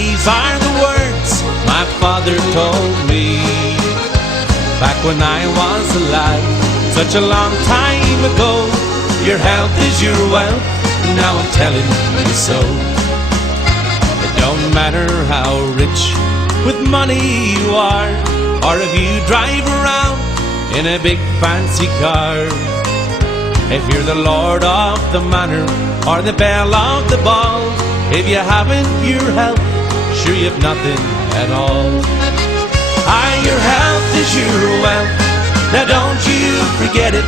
These are the words my father told me back when I was alive, such a long time ago. Your health is your wealth, now I'm telling you so. It don't matter how rich with money you are, or if you drive around in a big fancy car. If you're the lord of the manor or the belle of the ball, if you haven't your health, sure you've nothing at all. Ah, your health is your wealth, now don't you forget it.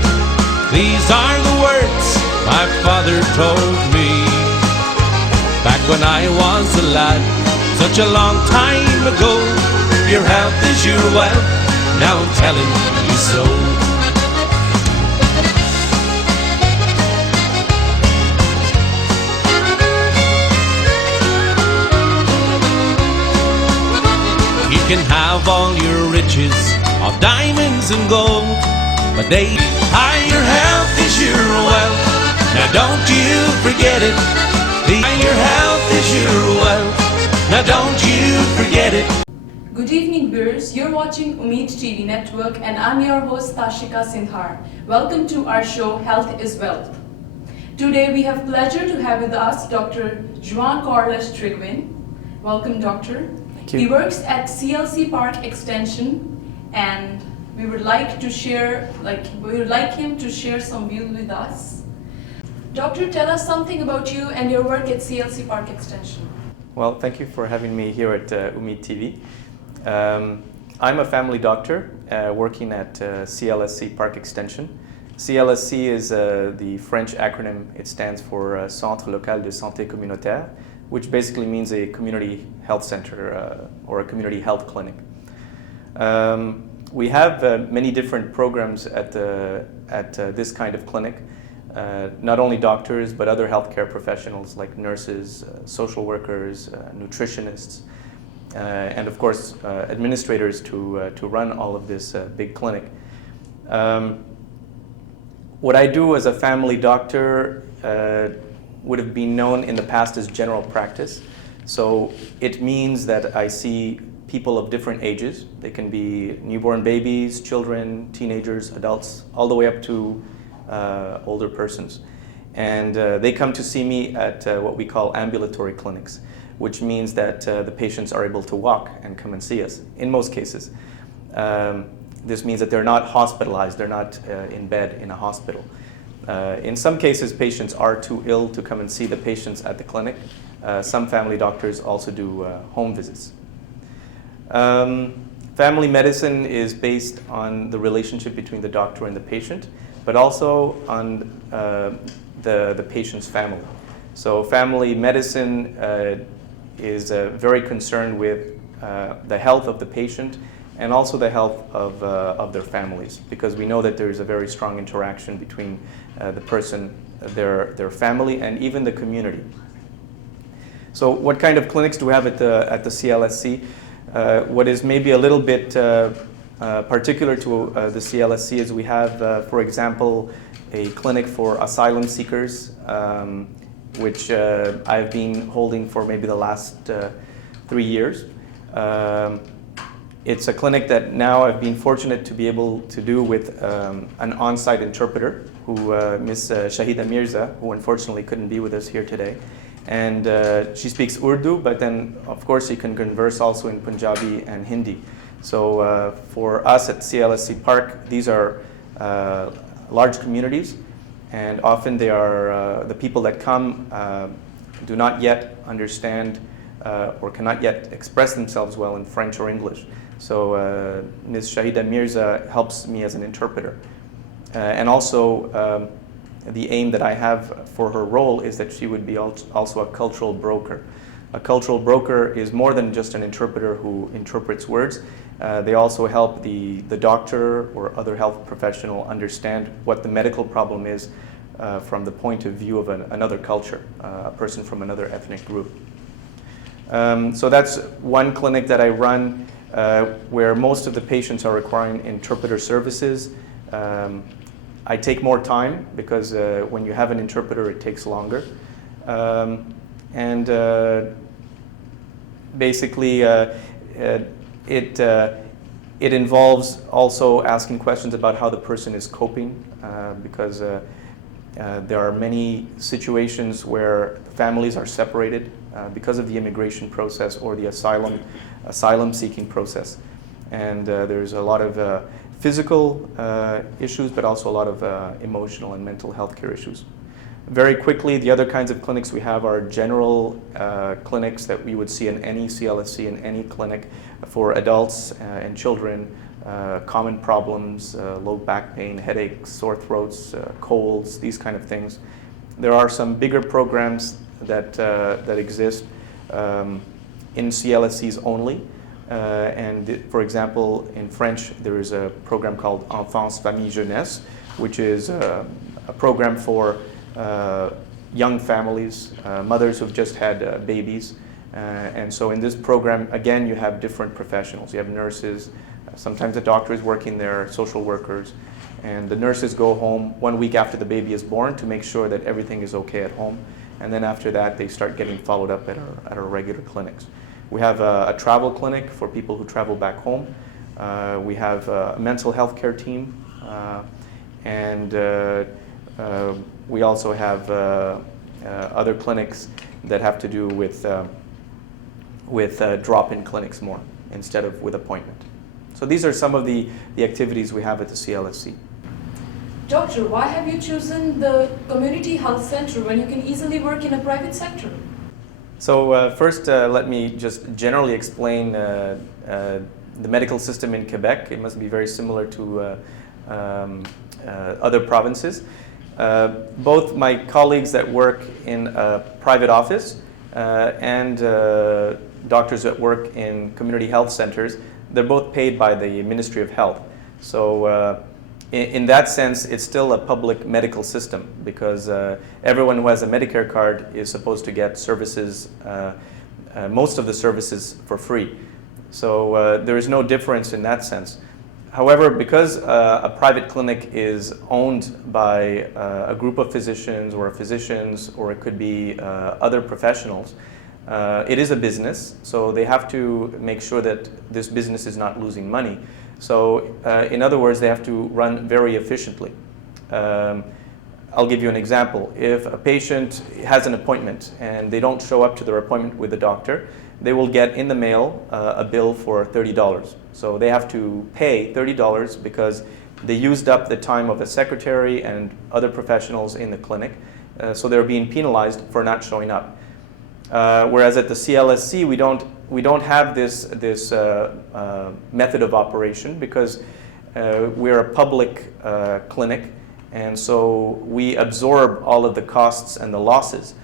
These are the words my father told me back when I was a lad, such a long time ago. Your health is your wealth, now I'm telling you so. You can have all your riches of diamonds and gold, but your health is your wealth, now don't you forget it. Your health is your wealth, now don't you forget it. Good evening viewers, you're watching Umeed TV Network and I'm your host Tashika Sindhar. Welcome to our show Health is Wealth. Today we have pleasure to have with us Dr. Joan Carlos Triguin. Welcome doctor. Thank you. He works at CLC Park Extension and we would like him to share some views with us. Doctor, tell us something about you and your work at CLC Park Extension. Well, thank you for having me here at Umeed TV. I'm a family doctor working at CLSC Park Extension. CLSC is the French acronym. It stands for Centre Local de Santé Communautaire, which basically means a community health center or a community health clinic. We have many different programs at this kind of clinic. Not only doctors, but other healthcare professionals like nurses, social workers, nutritionists, and of course administrators to run all of this big clinic. What I do as a family doctor would have been known in the past as general practice. So it means that I see people of different ages. They can be newborn babies, children, teenagers, adults, all the way up to older persons. And they come to see me at what we call ambulatory clinics, which means that the patients are able to walk and come and see us, in most cases. This means that they're not hospitalized, they're not in bed in a hospital. In some cases, patients are too ill to come and see the patients at the clinic. Some family doctors also do home visits. Family medicine is based on the relationship between the doctor and the patient, but also on the patient's family. So family medicine is very concerned with the health of the patient and also the health of their families, because we know that there is a very strong interaction between the person, their family, and even the community. So what kind of clinics do we have at the CLSC? What is maybe a little bit particular to the CLSC is we have, for example, a clinic for asylum seekers, which I've been holding for maybe the last 3 years. It's a clinic that now I've been fortunate to be able to do with an on-site interpreter, Ms. Shahida Mirza, who unfortunately couldn't be with us here today. And she speaks Urdu, but then of course you can converse also in Punjabi and Hindi. So for us at CLSC Park, these are large communities, and often they are the people that come do not yet understand or cannot yet express themselves well in French or English. So Ms. Shahida Mirza helps me as an interpreter. And also the aim that I have for her role is that she would be also a cultural broker. A cultural broker is more than just an interpreter who interprets words. They also help the doctor or other health professional understand what the medical problem is from the point of view of another culture, a person from another ethnic group. So that's one clinic that I run where most of the patients are requiring interpreter services. I take more time because when you have an interpreter, it takes longer. And basically, it involves also asking questions about how the person is coping, because there are many situations where families are separated because of the immigration process or the asylum seeking process. And there's a lot of physical issues, but also a lot of emotional and mental health care issues. Very quickly, the other kinds of clinics we have are general clinics that we would see in any CLSC, in any clinic for adults and children, common problems, low back pain, headaches, sore throats, colds, these kind of things. There are some bigger programs that exist in CLSCs only. And for example, in French, there is a program called Enfance, Famille, Jeunesse, which is a program for young families, mothers who've just had babies. And so in this program, again, you have different professionals. You have nurses, sometimes a doctor is working there, social workers, and the nurses go home 1 week after the baby is born to make sure that everything is okay at home. And then after that, they start getting followed up at our regular clinics. We have a travel clinic for people who travel back home. We have a mental health care team, and we also have other clinics that have to do with drop-in clinics more instead of with appointment. So these are some of the activities we have at the CLSC. Doctor, why have you chosen the community health center when you can easily work in a private sector? So first, let me just generally explain the medical system in Quebec. It must be very similar to other provinces. Both my colleagues that work in a private office and doctors that work in community health centers, they're both paid by the Ministry of Health. So in that sense, it's still a public medical system because everyone who has a Medicare card is supposed to get services, most of the services for free. So there is no difference in that sense. However, because a private clinic is owned by a group of physicians or it could be other professionals, it is a business, so they have to make sure that this business is not losing money. So in other words, they have to run very efficiently. I'll give you an example. If a patient has an appointment and they don't show up to their appointment with the doctor, they will get in the mail a bill for $30. So they have to pay $30 because they used up the time of a secretary and other professionals in the clinic. So they're being penalized for not showing up. Whereas at the CLSC, we don't have this method of operation because we're a public clinic, and so we absorb all of the costs and the losses.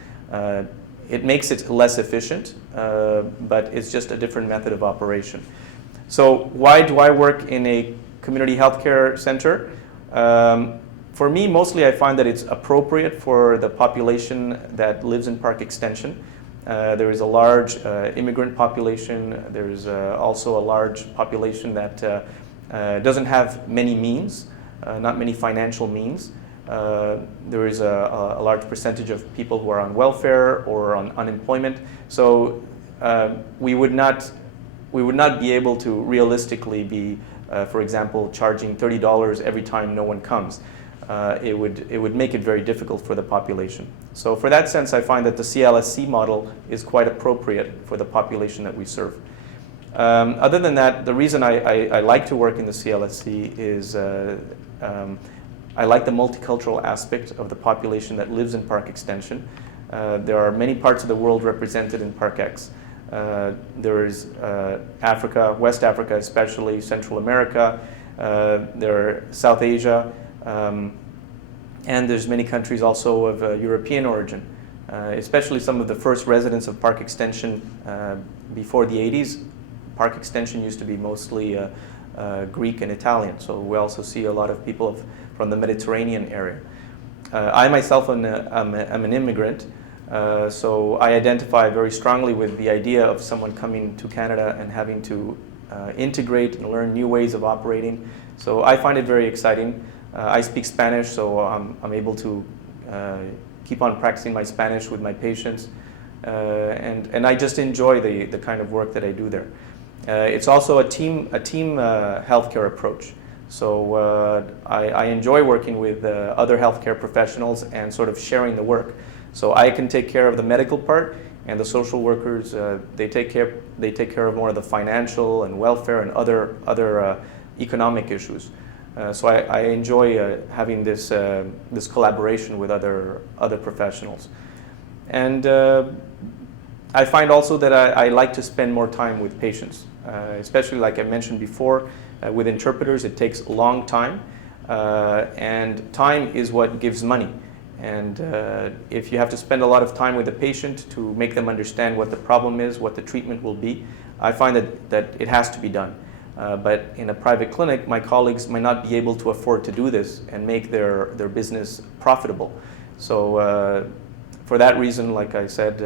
It makes it less efficient, but it's just a different method of operation. So why do I work in a community healthcare center? For me, mostly I find that it's appropriate for the population that lives in Park Extension. There is a large immigrant population. There's also a large population that doesn't have many means, not many financial means. There is a large percentage of people who are on welfare or on unemployment. So we would not be able to realistically be, for example, charging $30 every time no one comes. It would make it very difficult for the population. So for that sense, I find that the CLSC model is quite appropriate for the population that we serve. Other than that, the reason I like to work in the CLSC is I like the multicultural aspect of the population that lives in Park Extension. There are many parts of the world represented in Park X. There is Africa, West Africa especially, Central America, there are South Asia, and there's many countries also of European origin, especially some of the first residents of Park Extension before the 80s. Park Extension used to be mostly Greek and Italian, so we also see a lot of people from the Mediterranean area. I myself am an immigrant, so I identify very strongly with the idea of someone coming to Canada and having to integrate and learn new ways of operating. So I find it very exciting. I speak Spanish, so I'm able to keep on practicing my Spanish with my patients. and I just enjoy the kind of work that I do there. It's also a team healthcare approach. So I enjoy working with other healthcare professionals and sort of sharing the work. So I can take care of the medical part, and the social workers they take care of more of the financial and welfare and other economic issues. So I enjoy having this collaboration with other professionals, and I find also that I like to spend more time with patients, especially like I mentioned before. With interpreters, it takes a long time, and time is what gives money. And if you have to spend a lot of time with a patient to make them understand what the problem is, what the treatment will be, I find that it has to be done. But in a private clinic, my colleagues might not be able to afford to do this and make their business profitable. So for that reason, like I said,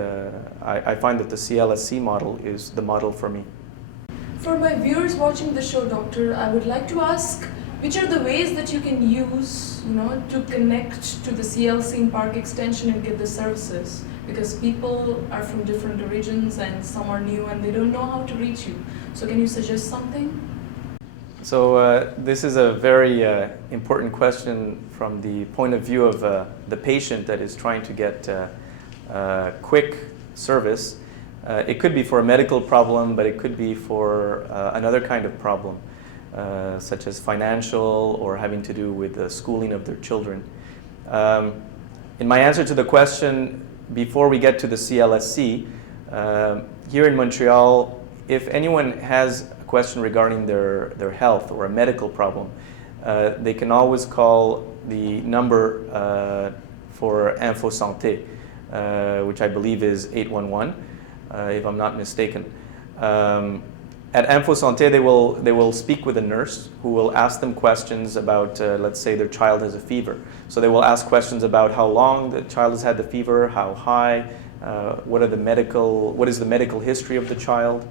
I find that the CLSC model is the model for me. For my viewers watching the show, Doctor, I would like to ask, which are the ways that you can use, to connect to the CLC in Park Extension and get the services? Because people are from different regions and some are new and they don't know how to reach you. So can you suggest something? So this is a very important question from the point of view of the patient that is trying to get quick service. It could be for a medical problem, but it could be for another kind of problem, such as financial or having to do with the schooling of their children. In my answer to the question, before we get to the CLSC, here in Montreal, if anyone has a question regarding their health or a medical problem, they can always call the number for Info Santé, which I believe is 811. If I'm not mistaken. At Info Santé, they will speak with a nurse who will ask them questions about, let's say their child has a fever. So they will ask questions about how long the child has had the fever, how high, what is the medical history of the child.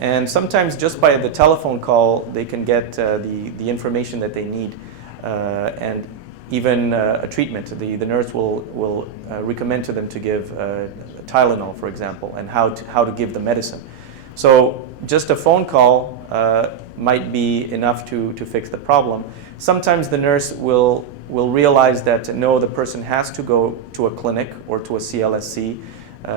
And sometimes just by the telephone call, they can get the information that they need, and even a treatment. The nurse will recommend to them to give Tylenol, for example, and how to give the medicine. So just a phone call might be enough to fix the problem. Sometimes the nurse will realize that no, the person has to go to a clinic or to a CLSC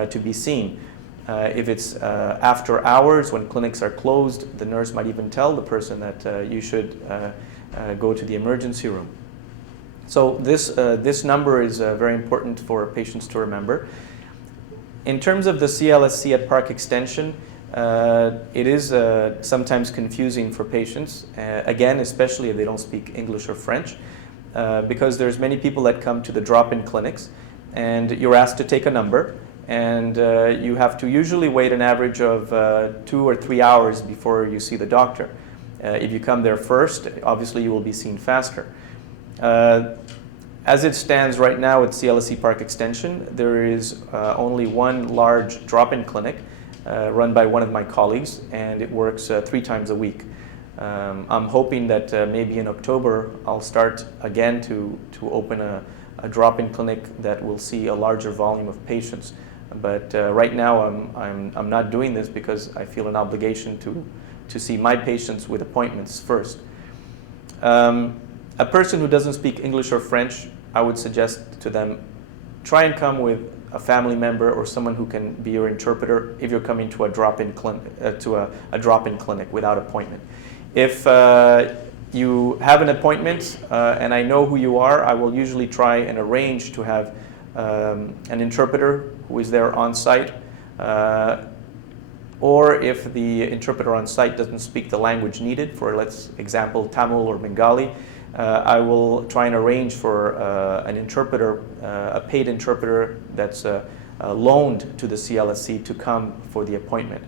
to be seen. If it's after hours when clinics are closed, the nurse might even tell the person that you should go to the emergency room. So this number is very important for patients to remember. In terms of the CLSC at Park Extension, it is sometimes confusing for patients, again, especially if they don't speak English or French, because there's many people that come to the drop-in clinics, and you're asked to take a number, and you have to usually wait an average of 2 or 3 hours before you see the doctor. If you come there first, obviously you will be seen faster. As it stands right now at CLSC Park Extension, there is only one large drop-in clinic run by one of my colleagues, and it works 3 times a week. I'm hoping that maybe in October I'll start again to open a drop-in clinic that will see a larger volume of patients. But right now I'm not doing this because I feel an obligation to see my patients with appointments first. A person who doesn't speak English or French, I would suggest to them, try and come with a family member or someone who can be your interpreter if you're coming to a drop-in clinic without appointment. If you have an appointment and I know who you are, I will usually try and arrange to have an interpreter who is there on site. Or if the interpreter on site doesn't speak the language needed, for let's example Tamil or Bengali, I will try and arrange for an interpreter, a paid interpreter that's loaned to the CLSC to come for the appointment.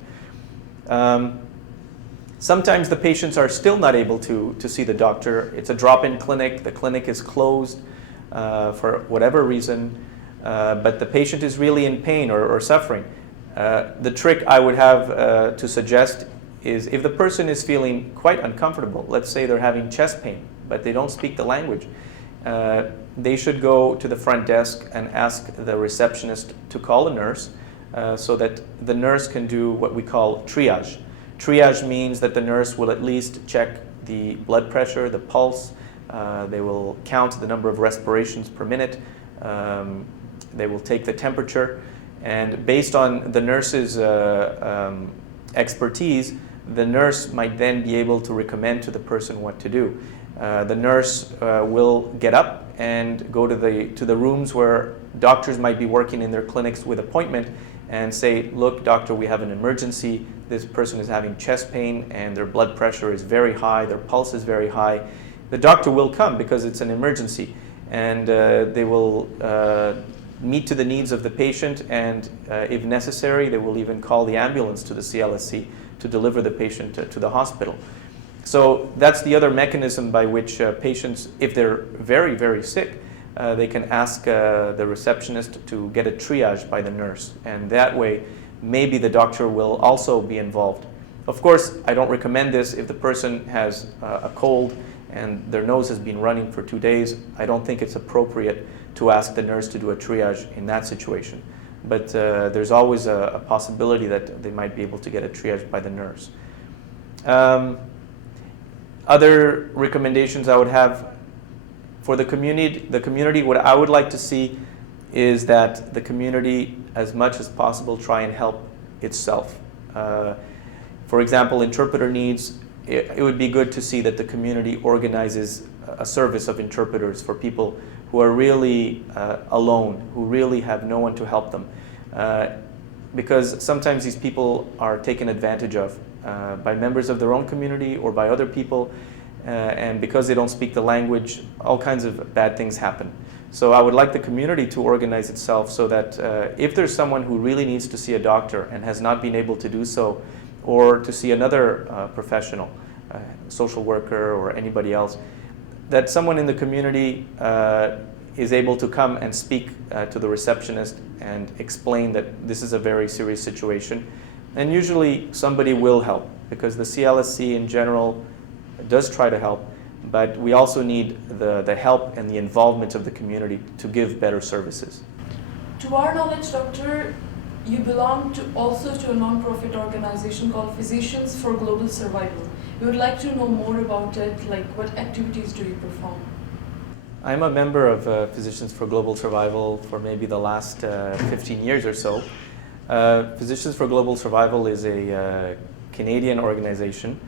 Sometimes the patients are still not able to see the doctor. It's a drop-in clinic, the clinic is closed for whatever reason, but the patient is really in pain or suffering. The trick I would have to suggest is if the person is feeling quite uncomfortable, let's say they're having chest pain, but they don't speak the language, they should go to the front desk and ask the receptionist to call a nurse so that the nurse can do what we call triage. Triage means that the nurse will at least check the blood pressure, the pulse. They will count the number of respirations per minute. They will take the temperature. And based on the nurse's expertise, the nurse might then be able to recommend to the person what to do. The nurse will get up and go to the rooms where doctors might be working in their clinics with appointment and say, look, doctor, we have an emergency. This person is having chest pain and their blood pressure is very high, their pulse is very high. The doctor will come because it's an emergency, and they will meet to the needs of the patient, and if necessary, they will even call the ambulance to the CLSC to deliver the patient to the hospital. So that's the other mechanism by which patients, if they're very, very sick, they can ask the receptionist to get a triage by the nurse. And that way, maybe the doctor will also be involved. Of course, I don't recommend this if the person has a cold and their nose has been running for 2 days. I don't think it's appropriate to ask the nurse to do a triage in that situation. But there's always a possibility that they might be able to get a triage by the nurse. Other recommendations I would have for the community, what I would like to see is that the community, as much as possible, try and help itself. For example, interpreter needs, it would be good to see that the community organizes a service of interpreters for people who are really alone, who really have no one to help them. Because sometimes these people are taken advantage of by members of their own community or by other people, and because they don't speak the language, all kinds of bad things happen. So I would like the community to organize itself so that if there's someone who really needs to see a doctor and has not been able to do so, or to see another professional, social worker or anybody else, that someone in the community is able to come and speak to the receptionist and explain that this is a very serious situation. And usually somebody will help, because the CLSC in general does try to help, but we also need the help and the involvement of the community to give better services. To our knowledge, Doctor, you belong also to a non-profit organization called Physicians for Global Survival. We would like to know more about it, like what activities do you perform? I'm a member of Physicians for Global Survival for maybe the last 15 years or so. Physicians for Global Survival is a Canadian organization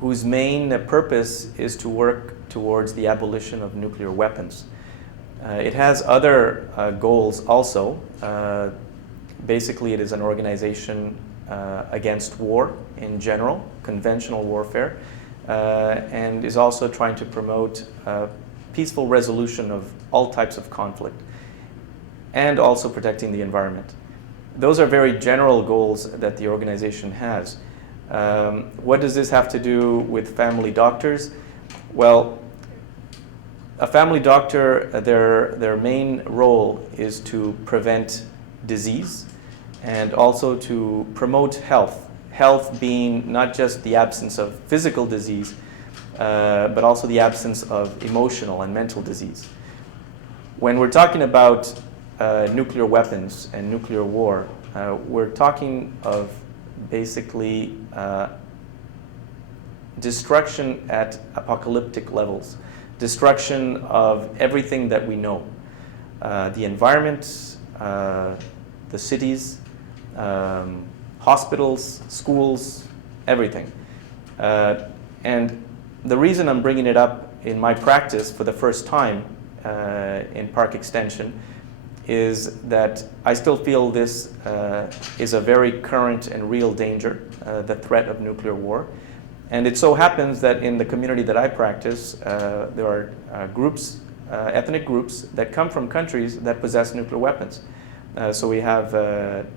whose main purpose is to work towards the abolition of nuclear weapons. It has other goals also. Basically, it is an organization against war in general, conventional warfare, and is also trying to promote peaceful resolution of all types of conflict, and also protecting the environment. Those are very general goals that the organization has. What does this have to do with family doctors? Well, a family doctor, their main role is to prevent disease and also to promote health. Health being not just the absence of physical disease, but also the absence of emotional and mental disease. When we're talking about nuclear weapons and nuclear war, we're talking of basically destruction at apocalyptic levels, destruction of everything that we know, the environment, the cities, hospitals, schools, everything. And the reason I'm bringing it up in my practice for the first time in Park Extension is that I still feel this is a very current and real danger, the threat of nuclear war. And it so happens that in the community that I practice, there are groups, ethnic groups that come from countries that possess nuclear weapons. So we have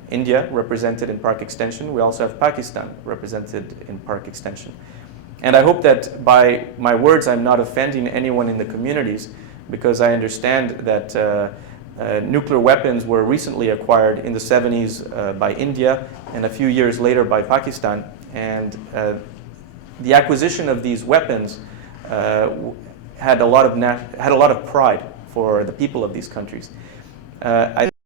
India represented in Park Extension. We also have Pakistan represented in Park Extension. And I hope that by my words I'm not offending anyone in the communities, because I understand that nuclear weapons were recently acquired in the 70s by India and a few years later by Pakistan. And the acquisition of these weapons had a lot of pride for the people of these countries. I